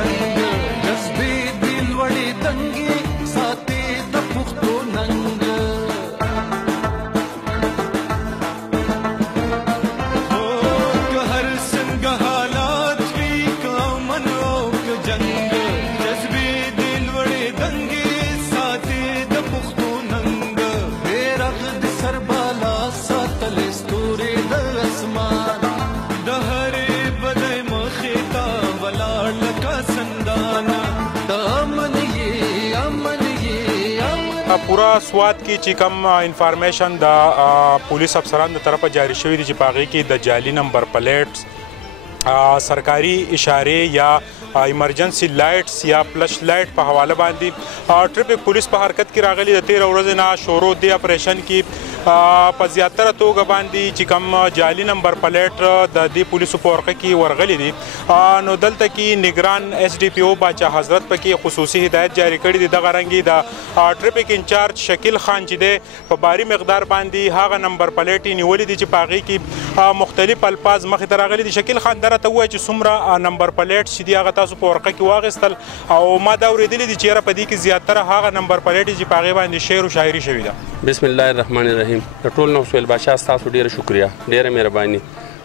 جنگ جذبې دي لوړې دنګې ساتي د پښتو ننګ که هر څنګه حالات وي که امن او که جنګ جذبې دي لوړې دنګې ساتي د پښتو ننګ بیرغ د سربالا ساتلې ستوري د اسمان د هرې بدۍ مخې ته ولاړ لکه سندانه د امن یې امن یې امن پورا سوات کې چې کوم انفارمیشن د پولیس افسرانو د طرفه جاری شوی دی چې په هغې کې د جعلي نمبر پلیټس سرکاري اشارې یا ایمرجنسي لایټس یا فلش لایټ په حواله باندې ټریفک پولیس په حرکت کې راغلي د 13 ورځې نه شروع دی اپریشن کې په زیاتره توګه باندې چې کوم جعلي نمبر پلیټ د دې پولیسو په ورقه کې ورغلي دي نو دلته کې نگران SDPO باچا حضرت پکې خصوصي هدایت جاری کړي دي دغه رنګې د ټریفک انچارج شکیل خان چې دی په باري مقدار باندې هغه نمبر پلیټ یې نیولي دي چې په هغې کې مختلف الفاظ مخې ته راغلي دي شکیل خان دا راته ووایي چې څومره نمبر پلیټ چې دي هغه تاسو په ورقه کې واخیستل او ما دا اورېدلي دي چې یاره په دې کې زیاتره هغه نمبر پلیټ چې په هغې باندې شعر و شاعري شوې ده بسم الله الرحمن الرحیم د ټول نو سهیل بادشاه ستاسو ډېره شکریه ډېره مهرباني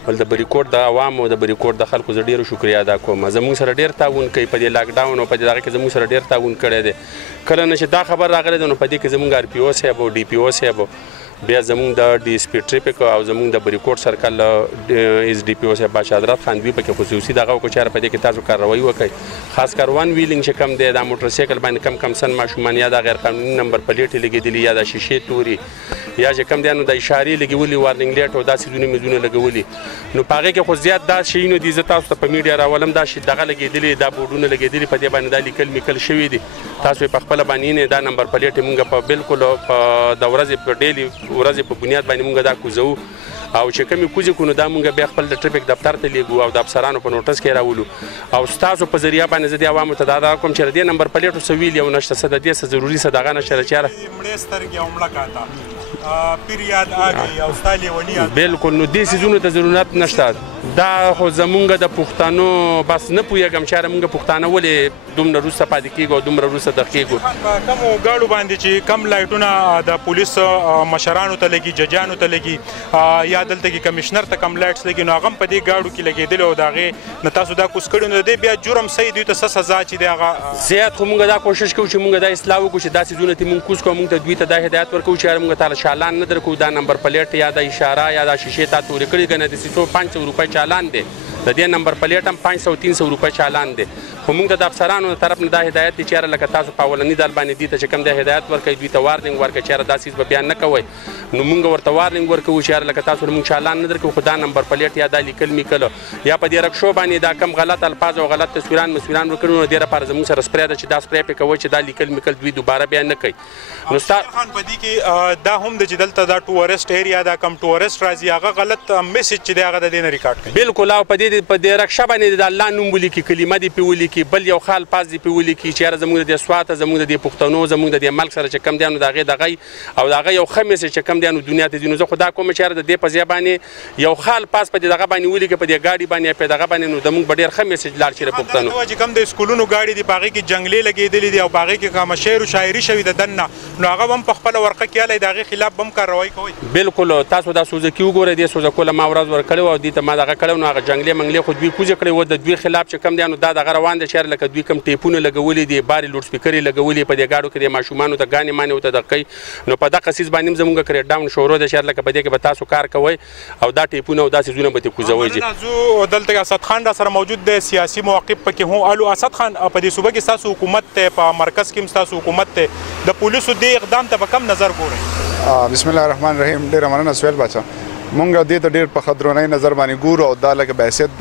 ول د بریکوټ د عوامو د بریکوټ د خلکو زه ډېره شکریه ادا کوم زموږ سره ډېر تعاون کوي په دې لاکډاون او په دې هغه کې زموږ سره ډېر تعاون کړی دی کله نه چې دا خبر راغلی دی نو په دې کې زموږ RPO صاحب او DPO صاحب بیا زموږ د DSP ټریفک او زموږ د بریکوټ سرکل SDPO صاحب بادشاه حضرت خان دوی پکې خصوصي دغه وکړو چې په دې کې تاسو کاروایي وکړئ خاص کر وان ویلینګ چې کم دی دا موټر سایکل باندې کم سن ماشومان یا د غیر قانوني نمبر پلیټ لګېدلي یا د شیشې توري یا چې کم دی نو د اشارې لګولي وارنینګ لیټ او داسې ځینې میزونه لګولي نو په هغې کې خو زیات دا شیونه دي زه تاسو ته په میډیا راولم دا شي دغه لګېدلي دا بورډونه لګېدلي په دې باندې دا لیکل میکل شوي دي تاسو یې په خپله باندې دا نمبر پلیټ یې مونږ په بالکل د ورځې په ډیلي ورځې په بنیاد باندې مونږ دا کوزو او چې کومې کوزې کړو دا مونږ بیا خپل د ټریفک دفتر ته لیږو او د افسرانو په نوټس کې راولو او ستاسو په ذریعه باندې زه دې عوامو ته دا کوم چې د دې نمبر پلیټو څه ویلي او نشته څه د دې څه ضروري څه دغه نشته چې یاره مړې سترګې او مړه کاته پیر یاد آګي او ستا لیوني یاد بالکل نو دې څیزونو ته ضرورت نشته دا خو زمونږ د پښتنو بس نه پوهېږم چې یاره مونږ پښتانه ولې دومره وروسته پاتې کېږو او دومره وروسته دغ کېږو په کومو ګاډو باندې چې کم لایټونه د پولیس مشرانو ته لګي ججانو ته لګي یا دلته کې کمشنر ته کم لایټس لګي نو هغه هم په دې ګاډو کې لګېدلي او د هغې نه تاسو دا کوز کړي نو د دې بیا جرم صحیح دوی ته څه سزا چې دی هغه زیات خو مونږ دا کوشش کوو چې مونږ دا اصلاح وکړو چې دا څیزونه ته مونږ کوز کړو مونږ ته دوی ته دا هدایت ورکوو چې یاره مونږ تاله چالان نه درکوو دا نمبر پلیټ یا د اشاره یا د شیشې تا تورې کړي که نه د 500 روپۍ چالان دی د دې نمبر پلیټ هم 500-300 روپۍ چالان دی خو مونږ ته د افسرانو د طرف نه دا هدایت دی چې یاره لکه تاسو په اولني ځل باندې دوی ته چې کوم دی هدایت ورکوئ دوی ته وارنینګ ورکړئ چې یاره دا څیز به بیا نه کوئ نو مونږ ورته وارنینګ ورکوو چې یاره لکه تاسو مونږ چالان نه درکوو خو دا نمبر پلیټ یا دا لیکل میکل یا په دې رکشو باندې دا کم غلط الفاظ او غلط تصویران وکړي نو دې لپاره زموږ سره سپری ده چې دا سپری پې کوئ چې دا لیکل میکل دوی دوباره بیا نه کوي نو خان په دې کې دا هم د چې دلته دا ټورسټ ایریا دا کم ټورسټ راځي هغه غلط میسج چې دی هغه د دې نه ریکارډ کوي بالکل او په دې رکشه باندې د الله نوم ولیکي کلمه دې پې ولیکي بل یو ښه الفاظ دې پې ولیکي چې یاره زموږ د دې سواته زموږ د دې پښتنو زموږ د دې ملک سره چې کم دی نو د هغې دغی او د هغه یو ښه میسج چې کم دی نو دنیا ته ځي نو زه خو دا کوم چې یاره د دې په ځای باندې یو ښه الفاظ په دې دغه باندې ولیکي په دې ګاډي باندې یا په دغه باندې نو زموږ به ډېر ښه میسج لاړ شي د پښتنو چې کوم د سکولونو ګاډي دي په هغې کې جنګلې لګېدلي دي او په هغې کې کومه شعر و شاعري شوي د دننه نو هغه به هم په خپله ورقه کې یالی د هغې خلاف به هم کاروایي کوئ بالکل تاسو دا سوزکي وګورئ دې سوزکو له ما ورځ ورکړی و او دې ته ما دغه کړی نو هغه جنګلې منګلې خو دوی کوزې کړی و د دوی خلاف چې کم دی نو دا دغه روان دی چې یاره لکه دوی کم ټیپونه لګولي دي بارې لوډ سپیکر یې لګولي په دې ګاډو کې د ماشومانو ته ګانې مانې ورته دغ کوي نو په دغه څیز باندې هم زموږ کریډ ډاون شروع دی چې یاره لکه په دې کې به تاسو کار کوئ او دا ټیپونه او دا څیزونه به ترې کوزوئ زه دلته اسد خان را سره موجود دی سیاسي موقف پکې هم الو اسد خان په دې صوبه کې ستاسو حکومت دی په مرکز کې هم ستاسو حکومت دی د پولیسو دې اقدام ته په کم نظر ګورئ بسم الله الرحمن الرحیم ډېره مننه سهیل باچا مونږ دې ته ډېر په خطرونی نظر باندې ګورو او دا لکه بحیثیت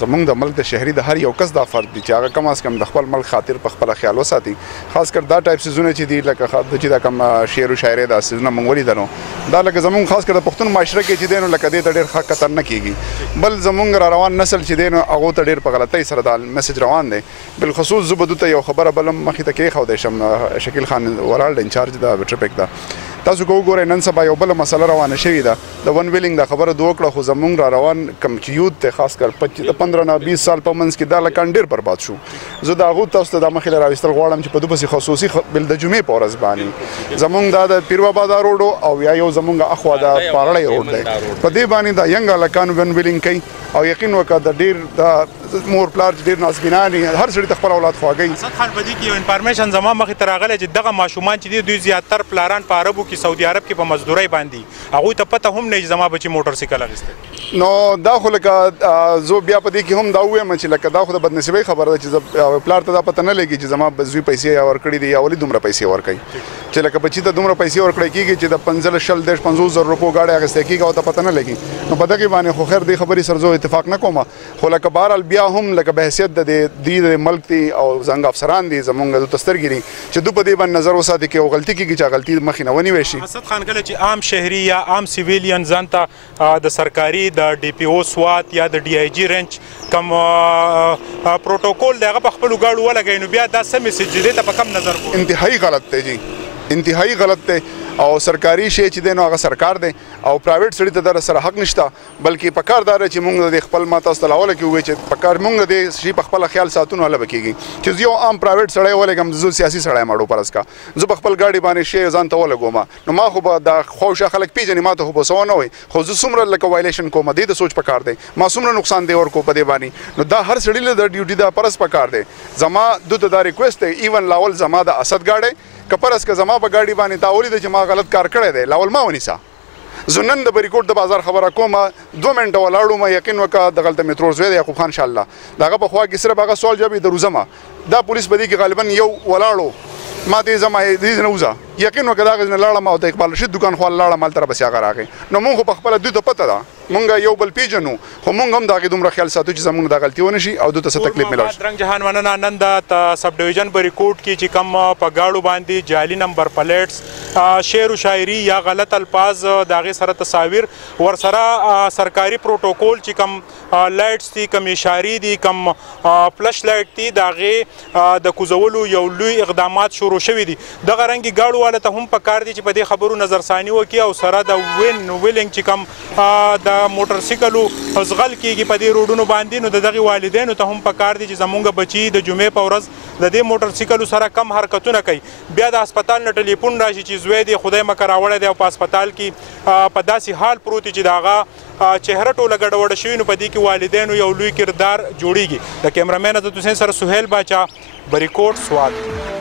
زمونږ د ملک د شهري د هر یو کس دا فرض دی چې هغه کم از کم د خپل ملک خاطر په خپله خیال وساتي خاص کر دا ټایپ څیزونه چې دي لکه چې دا کم شعر و شاعري دا څیزونه مونږ ولیدل نو دا لکه زمونږ خاص کر د پښتون معاشره کې چې دی نو لکه دې ته ډېر ښه قطر نه کېږي بل زمونږ را روان نسل چې دی نو هغو ته ډېر په غلطۍ سره دا میسج روان دی بالخصوص زه به دوی ته یو خبره بل هم مخې ته کېښودی شم شکیل خان ولاړ د انچارج د ټریفک ده تاسو کو ګورئ نن سبا یو بل مسله روانه شوې ده د ون ویلینګ د خبره دوه کړه خو زمونږ را روان کم چې یوت ته خاص کر 15 نه 20 سال په منځ کې دا لکان ډیر برباد شو زه دا غو تاسو ته د مخې راوستل غواړم چې په دوه بسې خصوصي بل د جمعې په ورځ باندې زمونږ د پیروا بازار روډ او یا یو زمونږ اخوا د پارړی روډ دی په دې باندې د ینګ لکان ون ویلینګ کوي او یقین وکړه د ډیر د مور پلار ډیر نازبینانی هر سړي خپل اولاد خواږي اسد خان بدی کې یو انفارمیشن زما مخې ته راغلی چې دغه ماشومان چې دوی زیاتر پلاران په عربو کې سعودي عرب کې په مزدورۍ باندې هغوی ته پته هم نه چې زما بچي موټر سایکل اخیستی نو دا خو لکه زه بیا په دې کې هم دا ووایم چې لکه دا خو د بدنصیبۍ خبره ده چې پلار ته دا پته نه لګي چې زما زوی پیسې ورکړي دي یا ولې دومره پیسې ورکوي چې لکه بچي ته دومره پیسې ورکړی کېږي چې د 15-50 روپو ګاډی اخیستی کېږي او ته پته نه لګي نو په دغې باندې خو خیر دې خبرې سره زه اتفاق نه کوم خو لکه بهرحال بیا هم لکه بحیثیت د دې ملک دی او زنګ افسران دي زمونږ د سترګې دي چې دوی په دې باندې نظر وساتي کې یو غلطي کېږي چې غلطي مخې نه ونیوی شي اسد خان کله چې عام شهري یا عام سیویلین ځان ته د سرکاري د ډي پی او سوات یا د ډي آی جي رینچ کوم پروتوکول دی هغه په خپلو ګاډو ولګوي نو بیا دا څه میسج دی دې ته په کم نظر ګورو انتهایی غلط دی جی انتهایی غلط دی او سرکاري شی چې دی نو هغه سرکار دی او پرایویټ سړي ته در سره حق نشته بلکې په کار دا چې موږ د خپل ما تاسو ته لاوله کې وایي چې په کار موږ د شي په خپل خیال ساتونو هله بکیږي چې یو عام پرایویټ سړی ولګم زه سیاسي سړی ماړو پرس کا زه په خپل ګاډي باندې شی ځان ته ولګوم نو ما خو به د خوښه خلک پیژنې ما ته خو به سو نه وي خو زه څومره لکه وایلیشن کوم د سوچ په کار دی ما څومره نقصان دی ورکو په دې باندې نو دا هر سړی له د ډیوټي د پرس په کار دی زما دوته دا ریکوست دی ایون لاول زما د اسد ګاډي کپرس که زما په ګاډي باندې تا ولید چې ما غلط کار کړی دی لاول ما ونیسه زه نن د بریکوټ د بازار خبره کوم 2 منټه ولاړو ما یقین وکړه د غلطه مترو زوی د یعقوب خان انشاء الله دغه په خوا کې صرف هغه سوال جواب د روزمه دا پولیس بدی کې غالبا یو ولاړو ما دې زما دې نه وځه یقین وکړه دا غزنه لاړه ما د اقبال رشید دکان خو لاړه مال تر بس هغه راغی نو مونږ په خپل دوی ته پته ده مونږ یو بل پیژنو خو مونږ هم دغه دومره خیال ساتو چې زمونږ د غلطي ونه شي او دوی ته تکلیف ملو شي درنګ جهان مننه نن د سب ډیویژن بریکوټ کې چې کم په گاډو باندې جعلي نمبر پلیټس شعر و شاعري یا غلط الفاظ داغه سره تصاویر ور سره سرکاري پروتوکول چې کم لایټس دي کم اشاري دي کم فلش لایټ دي داغه د کوزولو یو لوی اقدامات شروع شوي دي دغه رنګي گاډو والا ته هم په کار دي چې په دې خبرو نظرثاني وکړي او سره د ویلینګ چې کم د موټر سایکلو ازغل کېږي په دې روډونو باندې نو د دغې والدینو ته هم په کار دي چې زمونږ بچي د جمعې په ورځ د دې موټر سایکلو سره کم حرکتونه کوي بیا د هسپتال نه ټلیفون راشي چې زوی دی خدای مکه راوړی دی او په هسپتال کې په داسې حال پروت چې د هغه چهره ټوله ګډوډه شوي نو په دې کې والدینو یو لوی کردار جوړیږي د کیمرامین عزت حسین سره سهیل باچا بریکوټ سوات